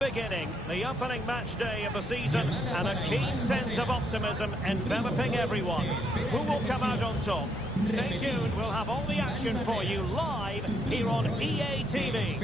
Beginning the opening match day of the season and a keen sense of optimism enveloping everyone. Who will come out on top? Stay tuned, we'll have all the action for you live here on EA TV.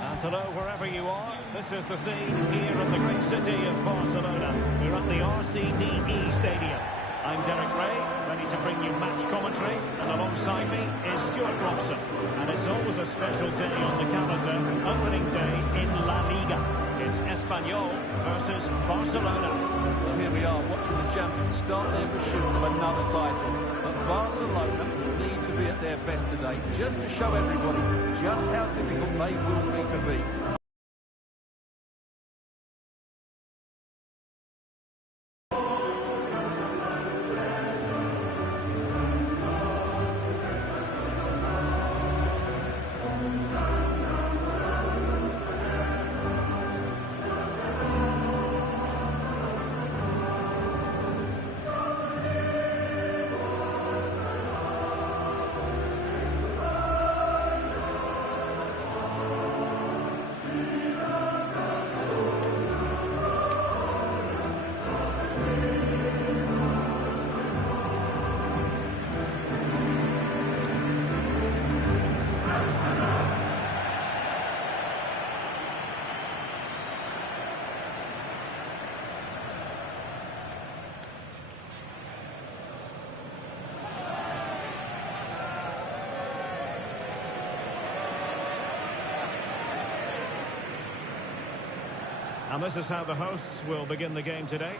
And hello wherever you are, this is the scene here in the great city of Barcelona. We're at the RCDE Stadium. I'm Derek Ray, ready to bring you match commentary, and alongside me is Stuart Robson. And it's always a special day on the calendar, opening day in La Liga. It's Espanyol versus Barcelona. Well, here we are, watching the champions start their pursuit of another title. But Barcelona need to be at their best today, just to show everybody just how difficult they will need to be. And this is how the hosts will begin the game today.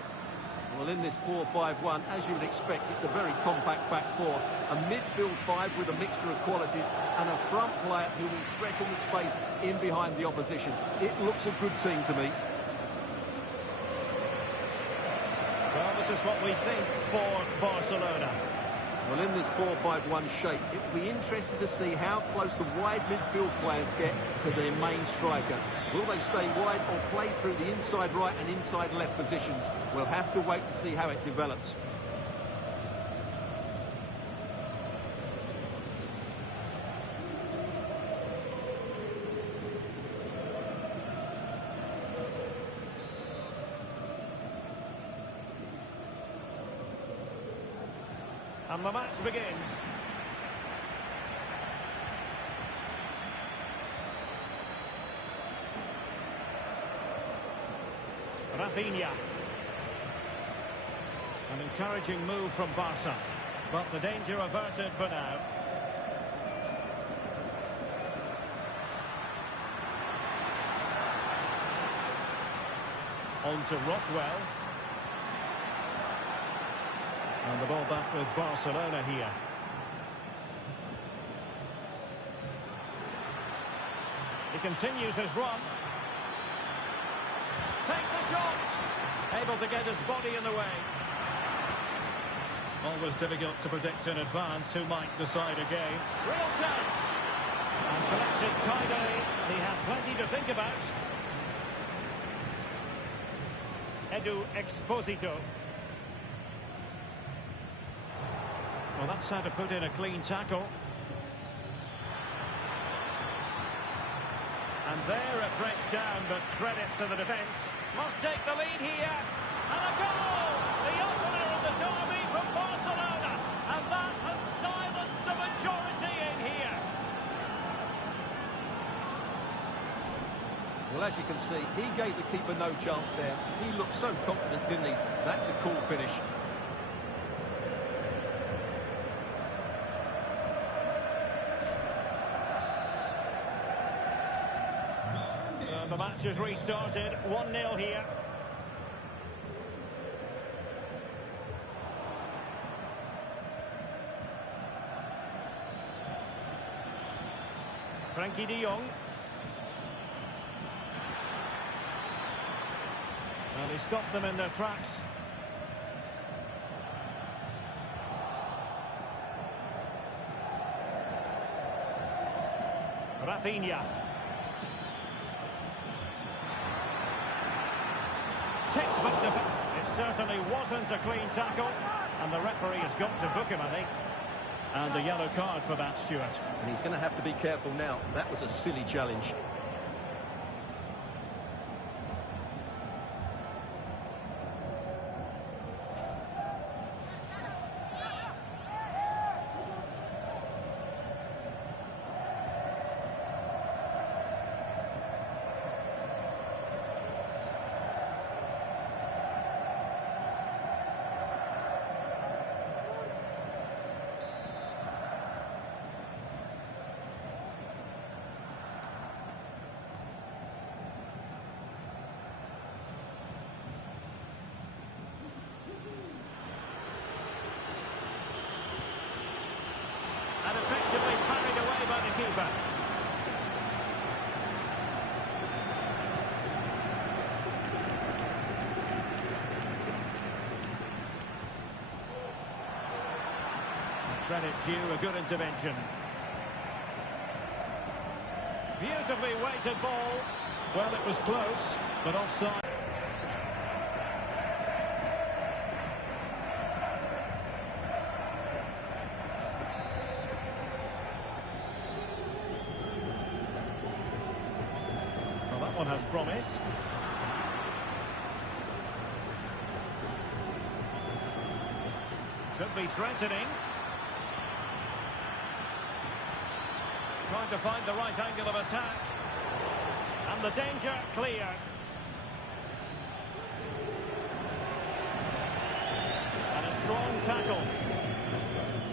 Well, in this 4-5-1, as you would expect, it's a very compact back four. A midfield five with a mixture of qualities and a front player who will threaten the space in behind the opposition. It looks a good team to me. Well, this is what we think for Barcelona. Well, in this 4-5-1 shape, it will be interesting to see how close the wide midfield players get to their main striker. Will they stay wide or play through the inside right and inside left positions? We'll have to wait to see how it develops. And the match begins. Rafinha. An encouraging move from Barca, but the danger averted for now. On to Rockwell. And the ball back with Barcelona here. He continues his run. Takes the shot. Able to get his body in the way. Always difficult to predict in advance who might decide a game. Real chance. And collected tidily. He had plenty to think about. Edu Exposito. Well, that's how to put in a clean tackle. And there it breaks down, but credit to the defence. Must take the lead here. And a goal! The opener in the derby from Barcelona. And that has silenced the majority in here. Well, as you can see, he gave the keeper no chance there. He looked so confident, didn't he? That's a cool finish. The match has restarted, 1-0 here. Frenkie de Jong. And he stopped them in their tracks. Rafinha. Textbook defense. It certainly wasn't a clean tackle. And the referee has got to book him, I think. And a yellow card for that, Stuart. And he's going to have to be careful now. That was a silly challenge. And effectively parried away by the keeper. Credit due, a good intervention. Beautifully weighted ball. Well, it was close, but offside. That one has promise. Could be threatening. Trying to find the right angle of attack. And the danger clear. And a strong tackle.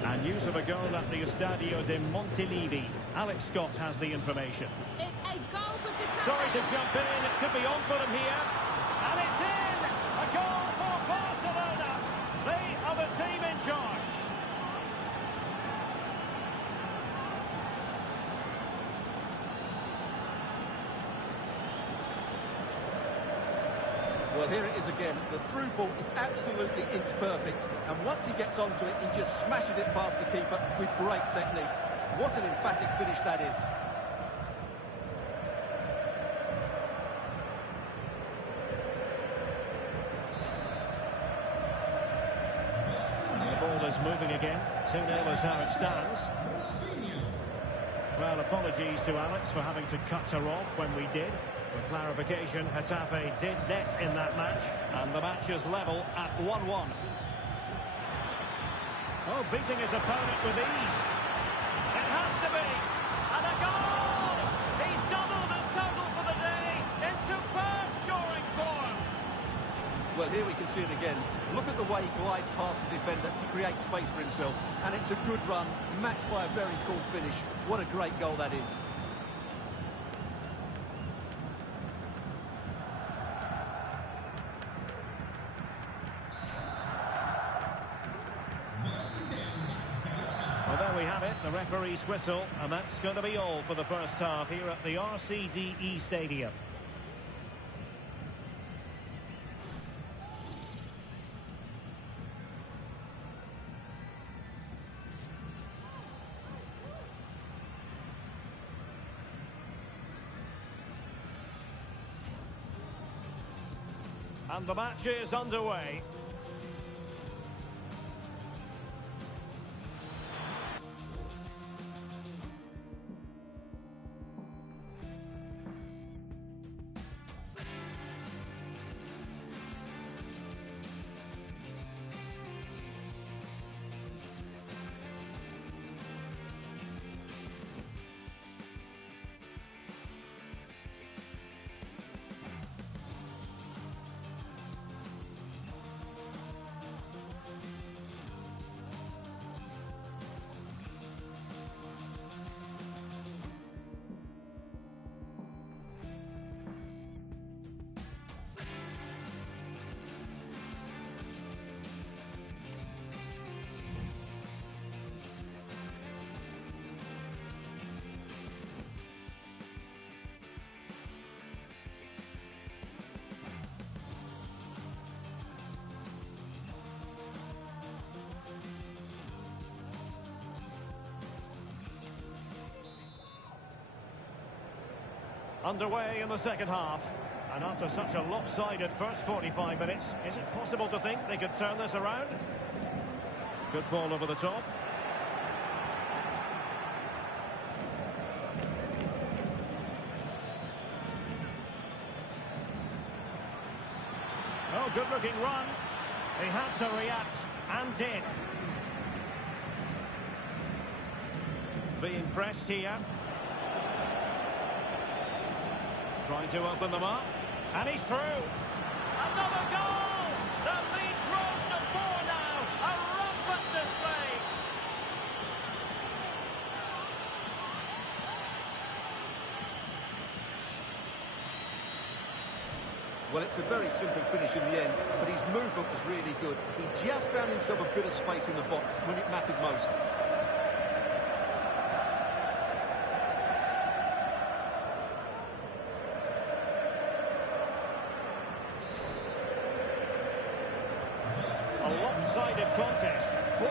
And use of a goal at the Estadio de Montilivi. Alex Scott has the information. It's a goal for Qatar. Sorry to jump in, it could be on for them here. And it's in! A goal for Barcelona! They are the team in charge. Well, here it is again. The through ball is absolutely inch perfect. And once he gets onto it, he just smashes it past the keeper with great technique. What an emphatic finish that is. The ball is moving again. 2-0 is how it stands. Well, apologies to Alex for having to cut her off when we did. For clarification, Getafe did net in that match, and the match is level at 1-1. Oh, beating his opponent with ease. It has to be! And a goal! He's doubled his total for the day in superb scoring form! Well, here we can see it again. Look at the way he glides past the defender to create space for himself. And it's a good run, matched by a very cool finish. What a great goal that is. Well, there we have it, the referee's whistle, and that's going to be all for the first half here at the RCDE Stadium. And the match is underway. Underway in the second half. And after such a lopsided first 45 minutes, is it possible to think they could turn this around? Good ball over the top. Oh, good-looking run. He had to react, and did. Being pressed here. Trying to open them up. And he's through. Another goal! The lead grows to 4 now. A rampant display. Well, it's a very simple finish in the end, but his movement was really good. He just found himself a bit of space in the box when it mattered most. A lopsided contest, 4-0.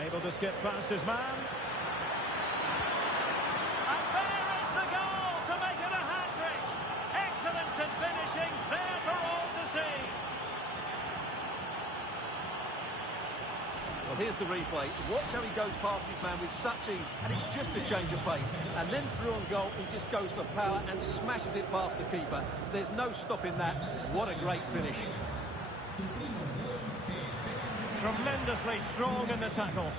Able to skip past his man. And there is the goal to make it a hat-trick. Excellence in finishing, there for all to see. Well, here's the replay. Watch how he goes past his man with such ease, and it's just a change of pace. And then through on goal, he just goes for power and smashes it past the keeper. There's no stopping that. What a great finish. Tremendously strong in the tackle.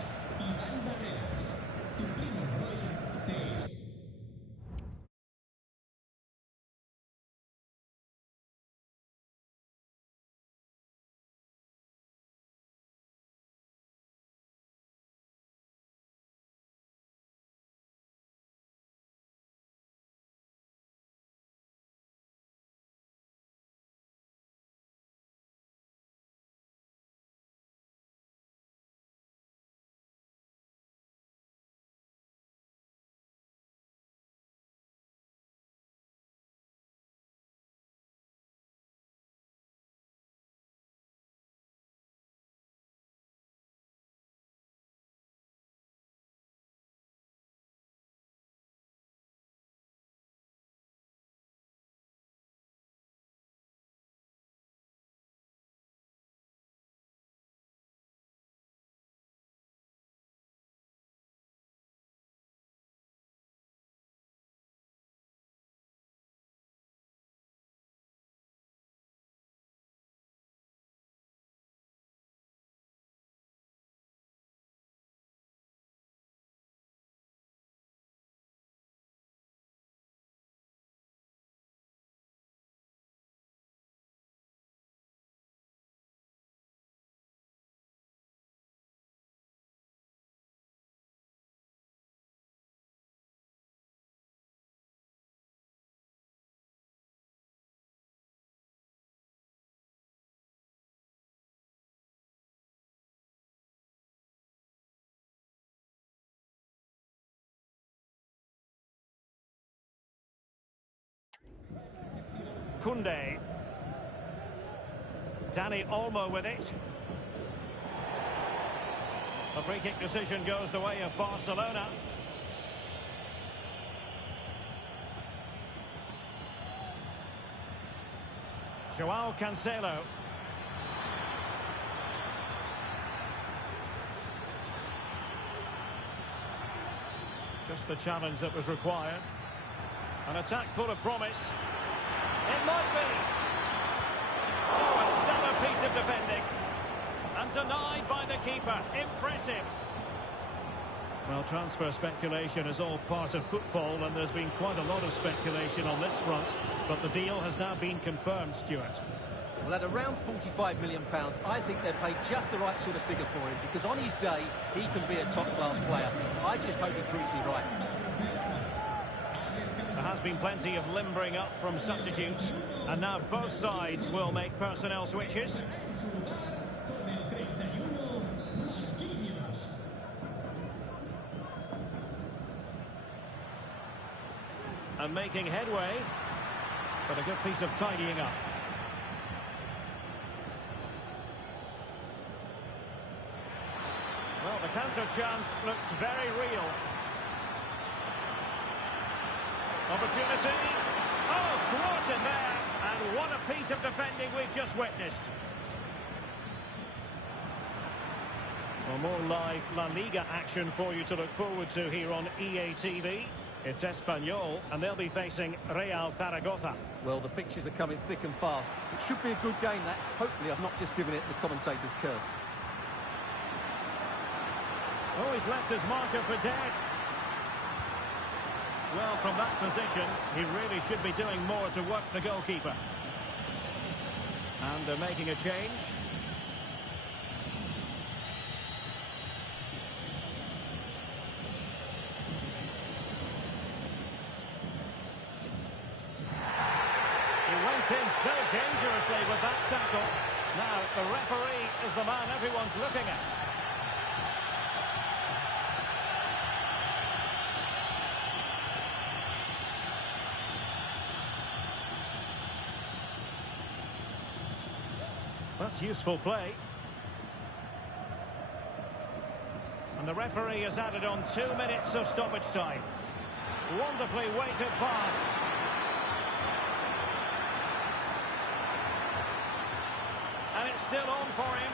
Koundé. Dani Olmo with it. The free kick decision goes the way of Barcelona. Joao Cancelo. Just the challenge that was required. An attack full of promise. It might be. Oh, a stellar piece of defending. And denied by the keeper. Impressive. Well, transfer speculation is all part of football, and there's been quite a lot of speculation on this front. But the deal has now been confirmed, Stuart. Well, at around £45 million, I think they've paid just the right sort of figure for him, because on his day, he can be a top-class player. I just hope he proves me right. There has been plenty of limbering up from substitutes, and now both sides will make personnel switches. And making headway, but a good piece of tidying up. Well, the counter chance looks very real. Opportunity. Oh, Caught in there, and what a piece of defending we've just witnessed. Well, more live La Liga action for you to look forward to here on EA TV. It's Espanyol, and they'll be facing Real Zaragoza. Well, the fixtures are coming thick and fast. It should be a good game, that. Hopefully, I've not just given it the commentator's curse. Oh, he's left his marker for dead. Well, from that position, he really should be doing more to work the goalkeeper. And they're making a change. He went in so dangerously with that tackle. Now, the referee is the man everyone's looking at. That's useful play. And the referee has added on 2 minutes of stoppage time. Wonderfully weighted pass. And it's still on for him.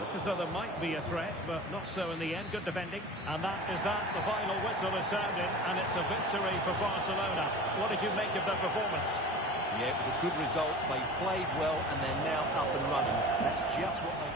Look as though there might be a threat, but not so in the end. Good defending. And that is that. The final whistle is sounded, and it's a victory for Barcelona. What did you make of their performance? Yeah, it was a good result. They played well, and they're now up and running. That's just what they...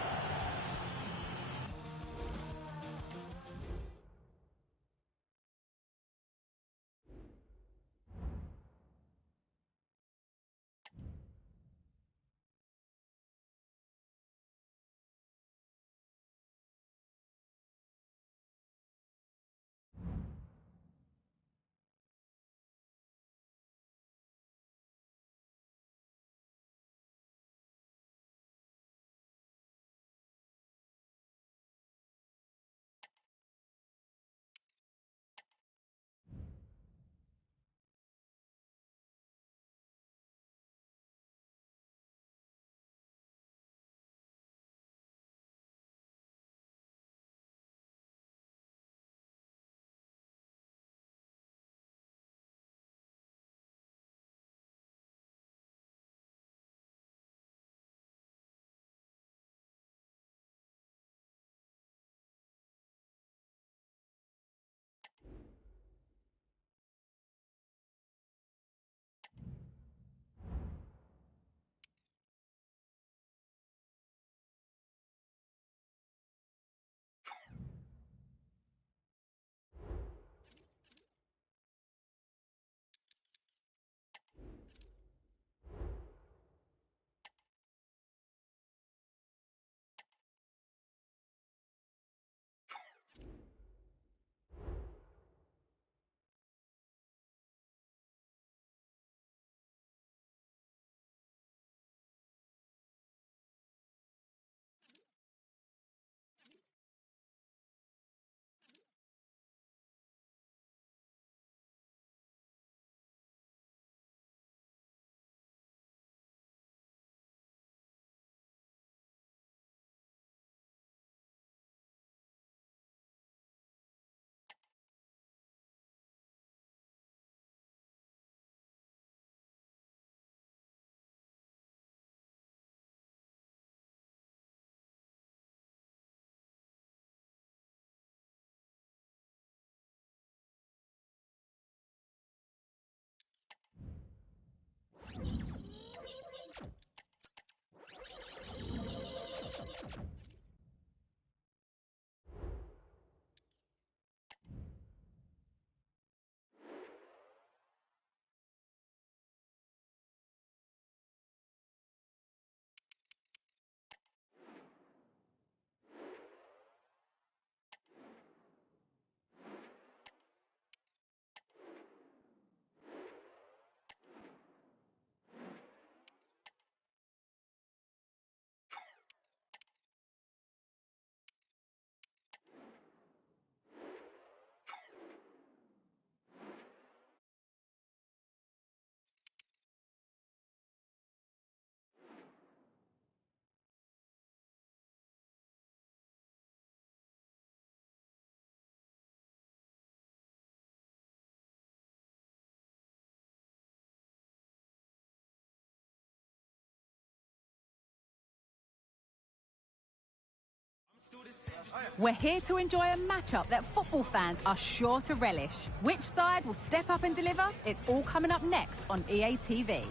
We're here to enjoy a matchup that football fans are sure to relish. Which side will step up and deliver? It's all coming up next on EA TV.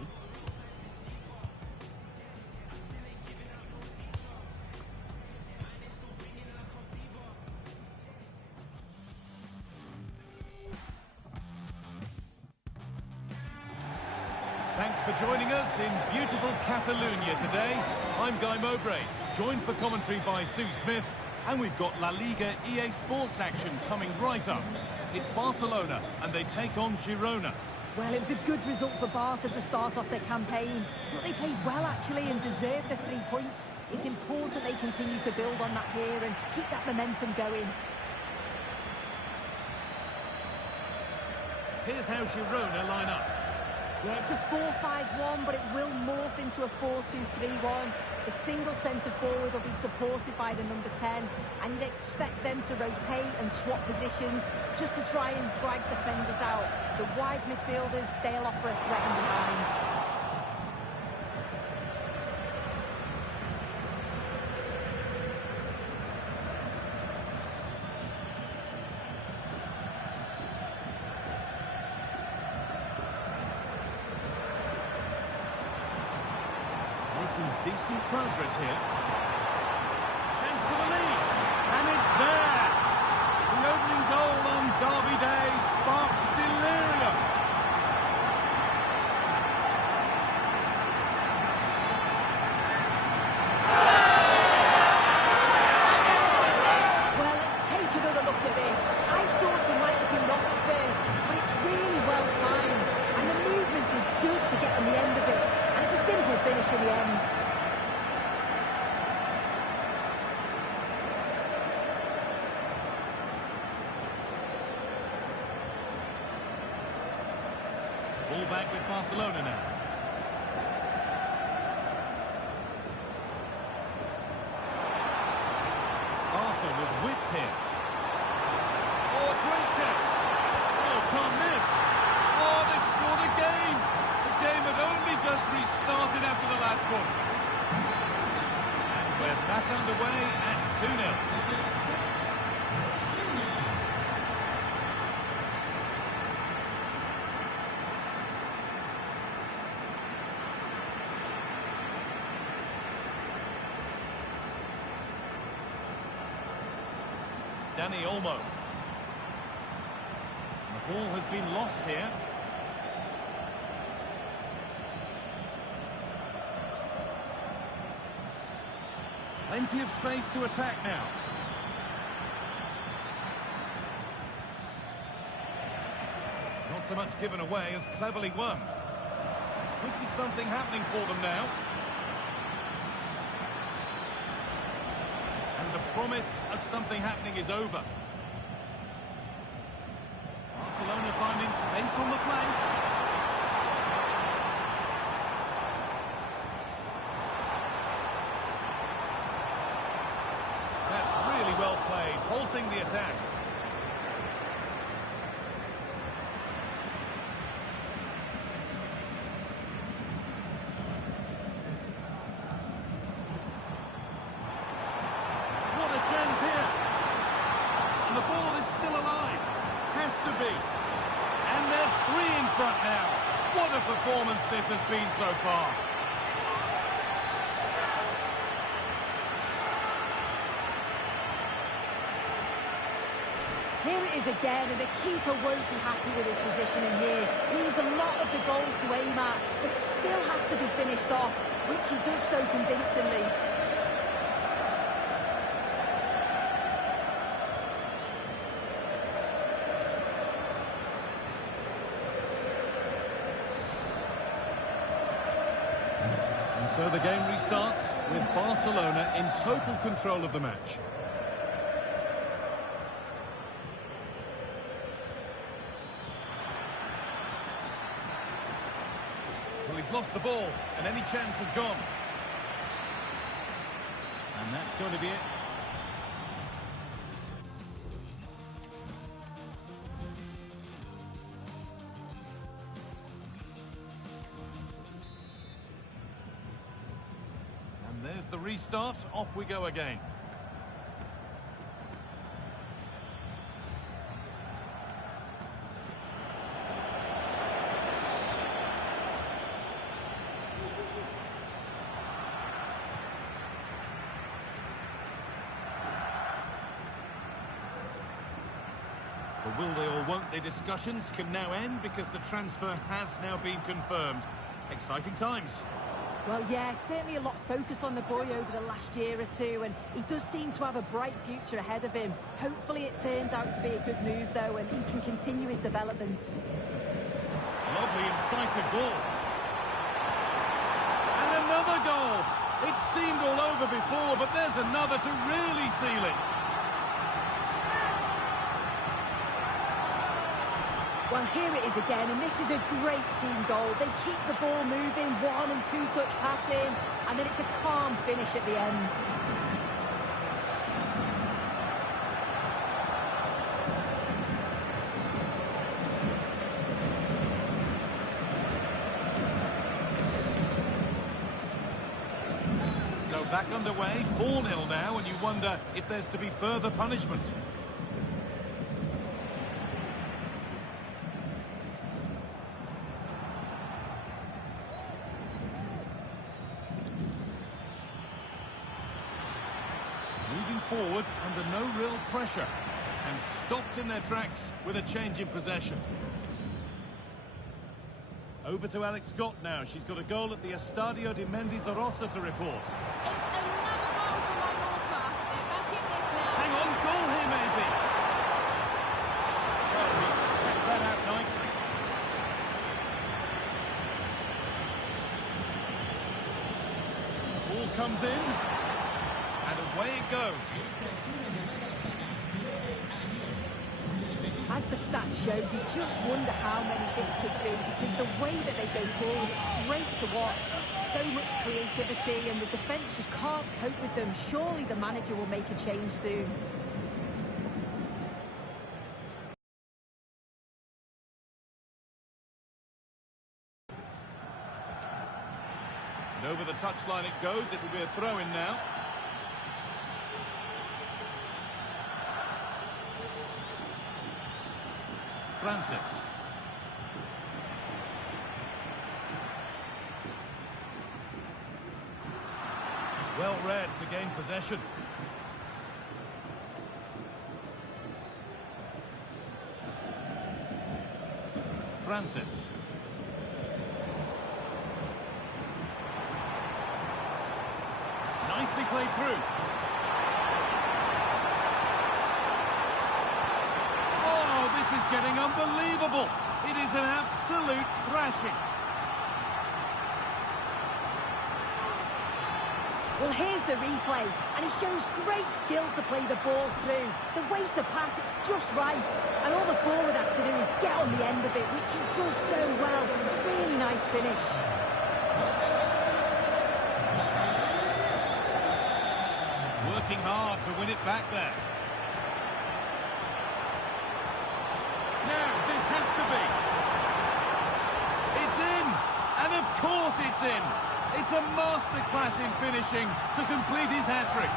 Thanks for joining us in beautiful Catalonia today. I'm Guy Mowbray, joined for commentary by Sue Smith, and we've got La Liga EA Sports action coming right up. It's Barcelona, and they take on Girona. Well, it was a good result for Barca to start off their campaign. I thought they played well, actually, and deserved the 3 points. It's important they continue to build on that here and keep that momentum going. Here's how Girona line up. Yeah, it's a 4-5-1, but it will morph into a 4-2-3-1. The single centre-forward will be supported by the number 10, and you'd expect them to rotate and swap positions just to try and drag defenders out. The wide midfielders, they'll offer a threat in behind. Decent progress here. Chance for the lead. And it's there. The opening goal on Derby Day sparks delirium. Well, let's take another look at this. I thought he might have been off at first, but it's really well timed. And the movement is good to get on the end of it. And it's a simple finish in the end. Ball back with Barcelona now. Barca with width here. Oh, great chance. Oh, can't miss. Oh, they scored again. The game had only just restarted after the last one. And we're back underway at 2-0. Dani Olmo. The ball has been lost here. Plenty of space to attack now. Not so much given away as cleverly won. Could be something happening for them now. And the promise of something happening is over. Barcelona finding space on the flank. That's really well played, halting the attack. Now, what a performance this has been so far. Here it is again, and the keeper won't be happy with his positioning here. Leaves a lot of the goal to aim at, but it still has to be finished off, which he does so convincingly. So the game restarts with Barcelona in total control of the match. Well, he's lost the ball, and any chance has gone. And that's going to be it. And there's the restart. Off we go again. The will they or won't they discussions can now end because the transfer has now been confirmed. Exciting times. Well, yeah, certainly a lot of focus on the boy over the last year or two, and he does seem to have a bright future ahead of him. Hopefully it turns out to be a good move, though, and he can continue his development. Lovely, incisive ball. And another goal. It seemed all over before, but there's another to really seal it. Well, here it is again, and this is a great team goal. They keep the ball moving, 1- and 2-touch passing, and then it's a calm finish at the end. So back underway, 4-0 now, and you wonder if there's to be further punishment. Moving forward under no real pressure and stopped in their tracks with a change in possession. Over to Alex Scott now. She's got a goal at the Estadio de Mendizorroza to report. It's another goal for Mallorca. They're back in this now. Hang on, goal here maybe. Well, he's kept that out nicely. Ball comes in. And away it goes. As the stats show, you just wonder how many this could be, because the way that they go forward, it's great to watch. So much creativity, and the defence just can't cope with them. Surely the manager will make a change soon. And over the touchline it goes. It'll be a throw-in now. Francis. Well read to gain possession. Francis. Nicely played through. Oh, this is getting unbelievable. It is an absolute thrashing. Well, here's the replay, and he shows great skill to play the ball through. The way to pass, it's just right. And all the forward has to do is get on the end of it, which he does so well. It's a really nice finish. Working hard to win it back there. Now, this has to be. It's in! And of course it's in! It's a masterclass in finishing to complete his hat-trick.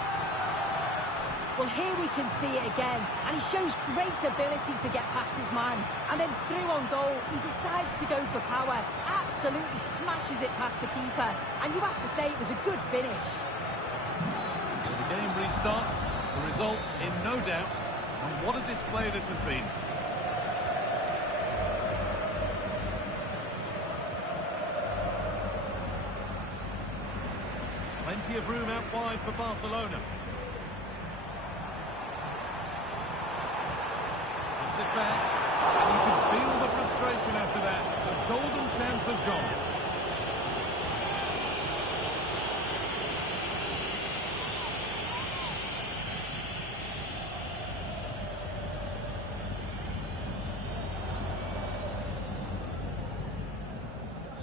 Well, here we can see it again, and he shows great ability to get past his man. And then through on goal, he decides to go for power, absolutely smashes it past the keeper. And you have to say it was a good finish. The game restarts, the result in no doubt, and what a display this has been. Plenty of room out wide for Barcelona. Puts it back, and you can feel the frustration after that. The golden chance has gone.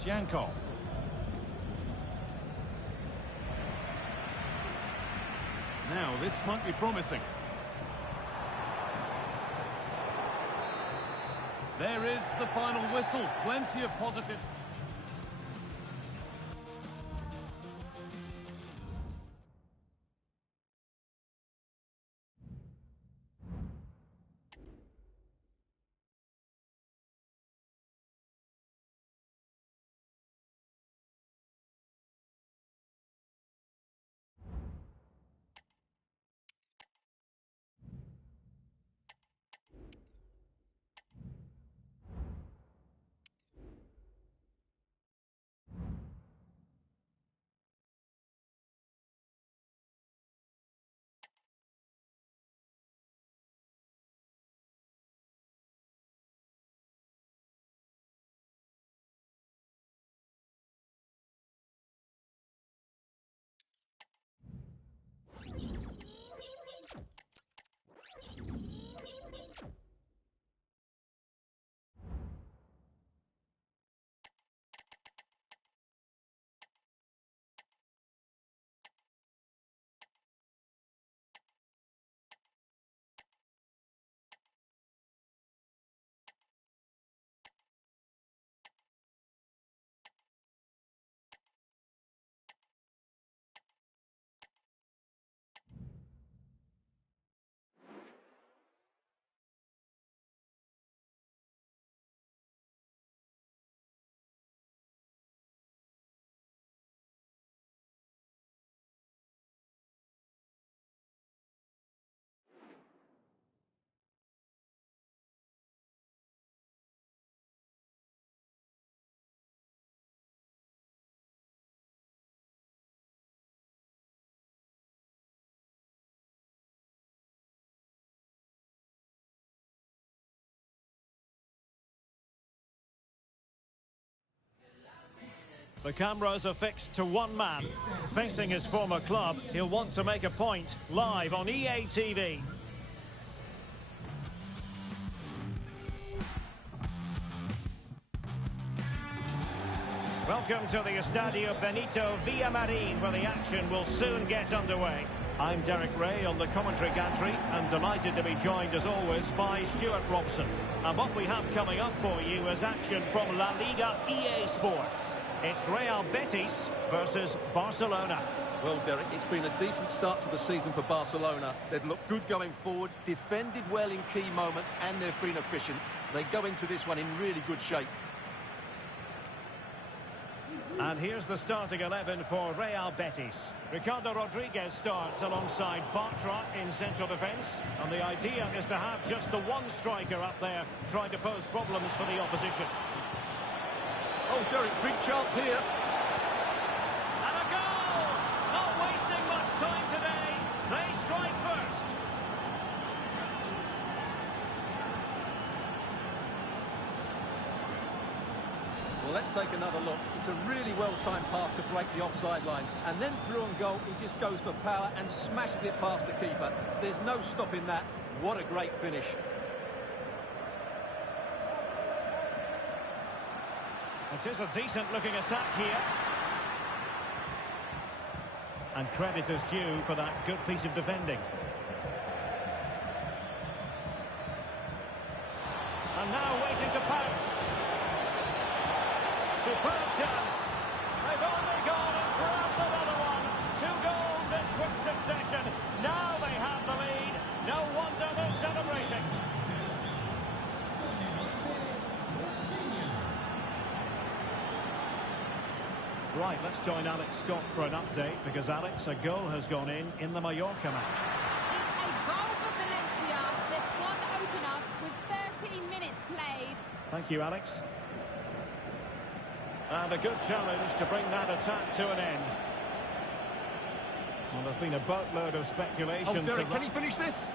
Shankov. Now, this might be promising. There is the final whistle. Plenty of positives. The cameras are fixed to one man. Facing his former club, he'll want to make a point live on EA TV. Welcome to the Estadio Benito Villamarin, where the action will soon get underway. I'm Derek Ray on the commentary gantry, and delighted to be joined as always by Stuart Robson. And what we have coming up for you is action from La Liga EA Sports. It's Real Betis versus Barcelona. Well, Derek, it's been a decent start to the season for Barcelona. They've looked good going forward, defended well in key moments, and they've been efficient. They go into this one in really good shape. And here's the starting 11 for Real Betis. Ricardo Rodriguez starts alongside Bartra in central defence. And the idea is to have just the one striker up there trying to pose problems for the opposition. Oh, Derek, big chance here. And a goal! Not wasting much time today. They strike first. Well, let's take another look. It's a really well-timed pass to break the offside line. And then through on goal, he just goes for power and smashes it past the keeper. There's no stopping that. What a great finish. It is a decent-looking attack here. And credit is due for that good piece of defending. And now waiting to pounce. Superb chance. They've only gone and grabbed another one. 2 goals in quick succession. Now they have the lead. No wonder they're celebrating. Right, let's join Alex Scott for an update, because Alex, a goal has gone in the Mallorca match. It's a goal for Valencia. They've scored the opener with 13 minutes played. Thank you, Alex. And a good challenge to bring that attack to an end. Well, there's been a boatload of speculation. Oh, Derek, can he finish this?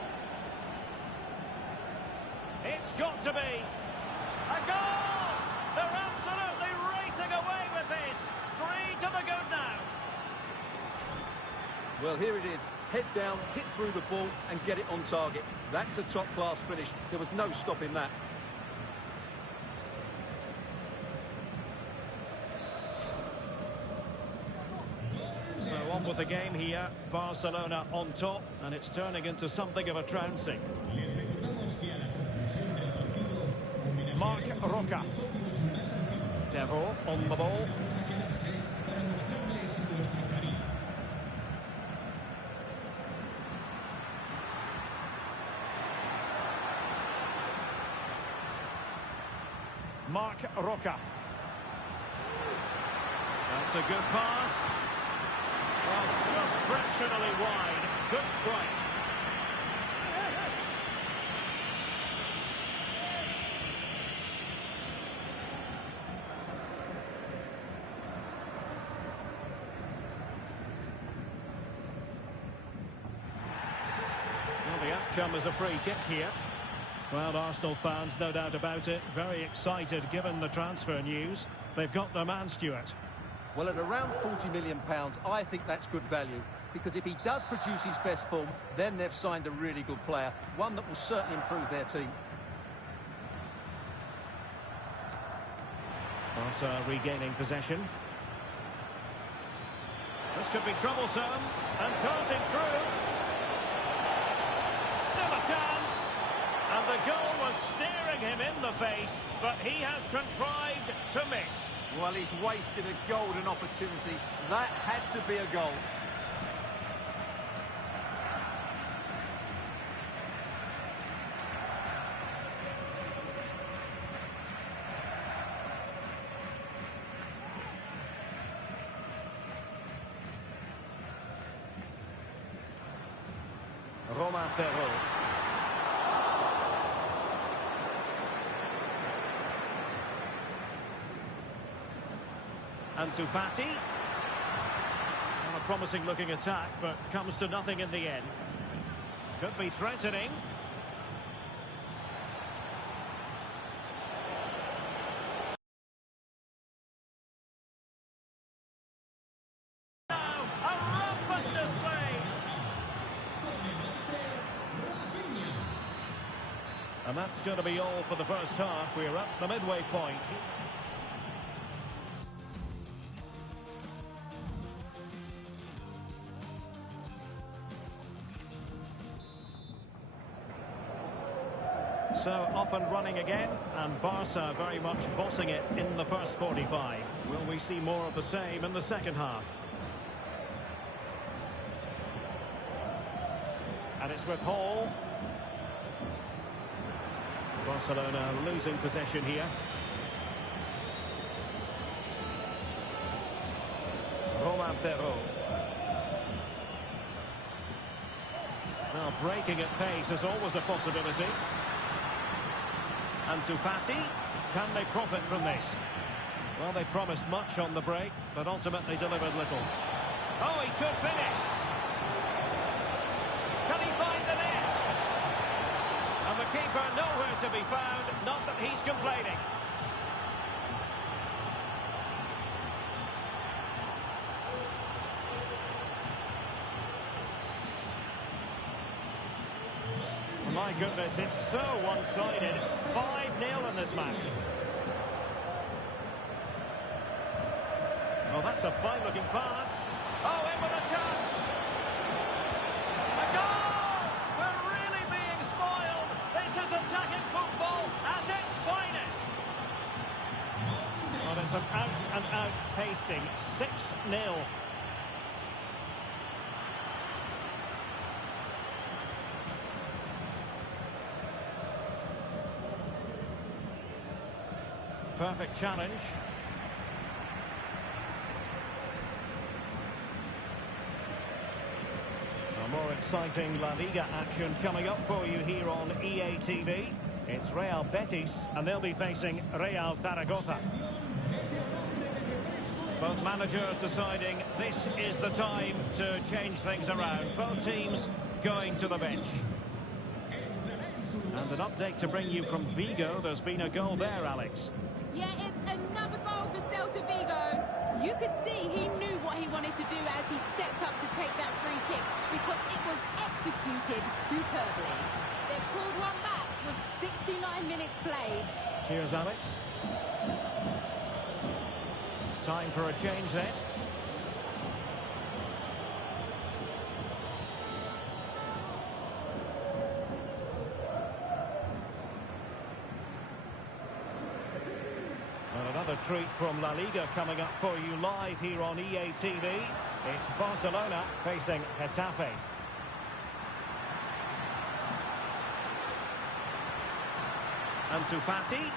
It's got to be a goal! They're absolutely racing away with this. 3 to the good now. Well, here it is. Head down, hit through the ball and get it on target. That's a top-class finish. There was no stopping that. So on with the game here. Barcelona on top, and it's turning into something of a trouncing. Marc Roca. Devil on the ball. Marc Roca. That's a good pass. Well, just fractionally wide. Good strike. Well, the outcome is a free kick here. Well, Arsenal fans, no doubt about it, very excited given the transfer news. They've got their man, Stuart. Well, at around £40 million, I think that's good value. Because if he does produce his best form, then they've signed a really good player. One that will certainly improve their team. Barca regaining possession. This could be troublesome. And darting through. Still a chance. And the goal was staring him in the face, but he has contrived to miss. Well, he's wasted a golden opportunity. That had to be a goal. Romain Perraud. Ansu Fati. Well, a promising looking attack, but comes to nothing in the end. Could be threatening. And that's going to be all for the first half. We're at the midway point. So off and running again, and Barca very much bossing it in the first 45. Will we see more of the same in the second half? And it's with Hall. Barcelona losing possession here. Romain Perraud. Now breaking at pace is always a possibility. Ansu Fati, can they profit from this? Well, they promised much on the break, but ultimately delivered little. Oh, he could finish. Can he find the net? And the keeper nowhere to be found, not that he's complaining. My goodness, it's so one-sided. 5-0 in this match. Well, that's a fine-looking pass. Oh, in with a chance. A goal! We're really being spoiled. This is attacking football at its finest. Well, it's an out-and-out pasting. 6-0. Perfect challenge. More exciting La Liga action coming up for you here on EA TV. It's Real Betis, and they'll be facing Real Zaragoza. Both managers deciding this is the time to change things around. Both teams going to the bench. And an update to bring you from Vigo. There's been a goal there, Alex. Yeah, it's another goal for Celta Vigo. You could see he knew what he wanted to do as he stepped up to take that free kick because it was executed superbly. They've pulled one back with 69 minutes played. Cheers, Alex. Time for a change then. Another treat from La Liga coming up for you live here on EA TV. It's Barcelona facing Getafe. Ansu Fati.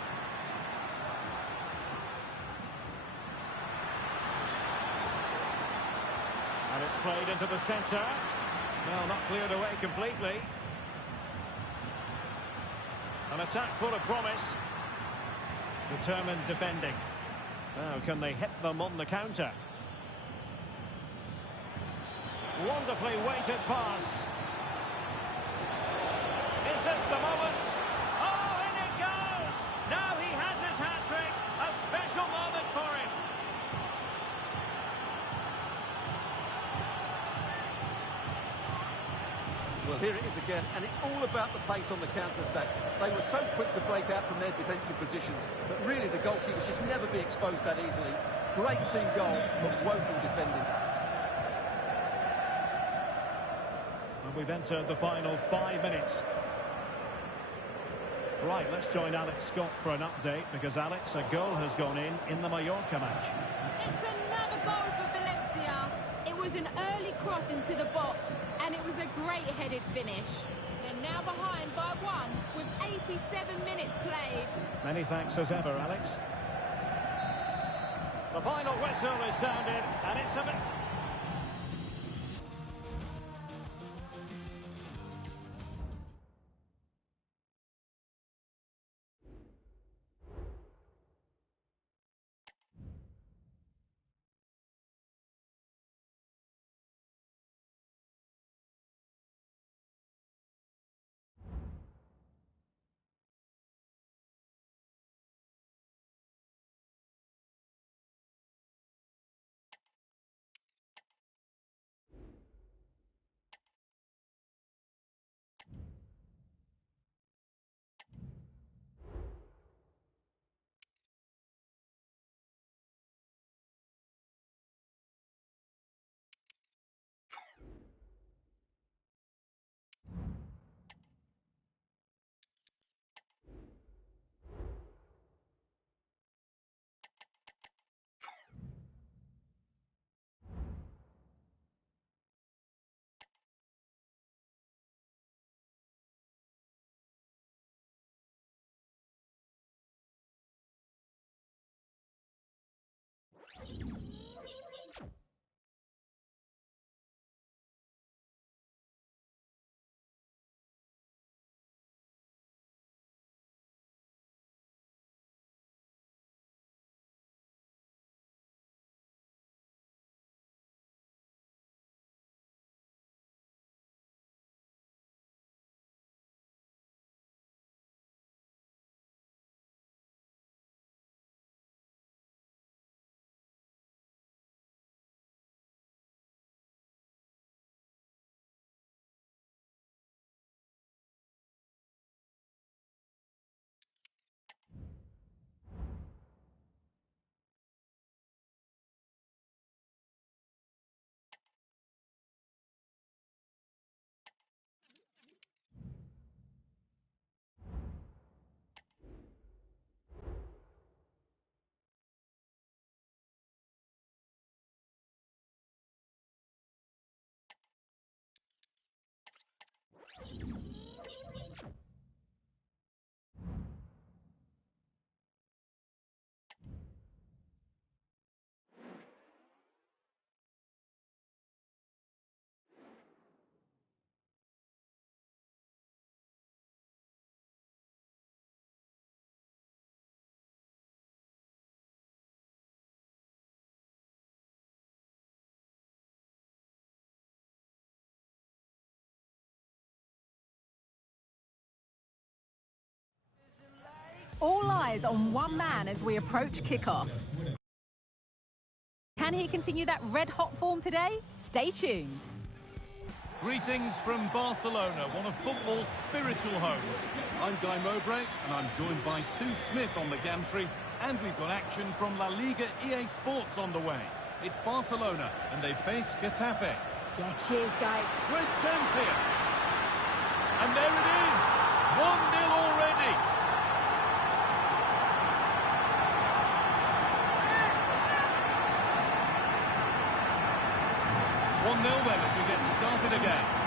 And it's played into the centre. Well, not cleared away completely. An attack full of promise. Determined defending. Now, can they hit them on the counter? Wonderfully weighted pass. Is this the moment? Oh, in it goes! Now he has his hat-trick. A special moment for him. Well, here it is again, and it's all about the pace on the counter-attack. They were so quick to break out from their defensive positions, but really the goalkeeper should never be exposed that easily. Great team goal, but woeful defending. And we've entered the final 5 minutes. Right, let's join Alex Scott for an update, because, Alex, a goal has gone in the Mallorca match. It's another goal for Valencia. It was an early cross into the box, and it was a great headed finish. They're now behind by 1 with 87 minutes played. Many thanks as ever, Alex. The final whistle is sounded, and it's a bit... All eyes on one man as we approach kickoff. Can he continue that red-hot form today? Stay tuned. Greetings from Barcelona, one of football's spiritual homes. I'm Guy Mowbray, and I'm joined by Sue Smith on the gantry, and we've got action from La Liga EA Sports on the way. It's Barcelona, and they face Getafe. Yeah, cheers, guys. Great chance here. And there it is, 1-0 already. One 0 then as we get started again.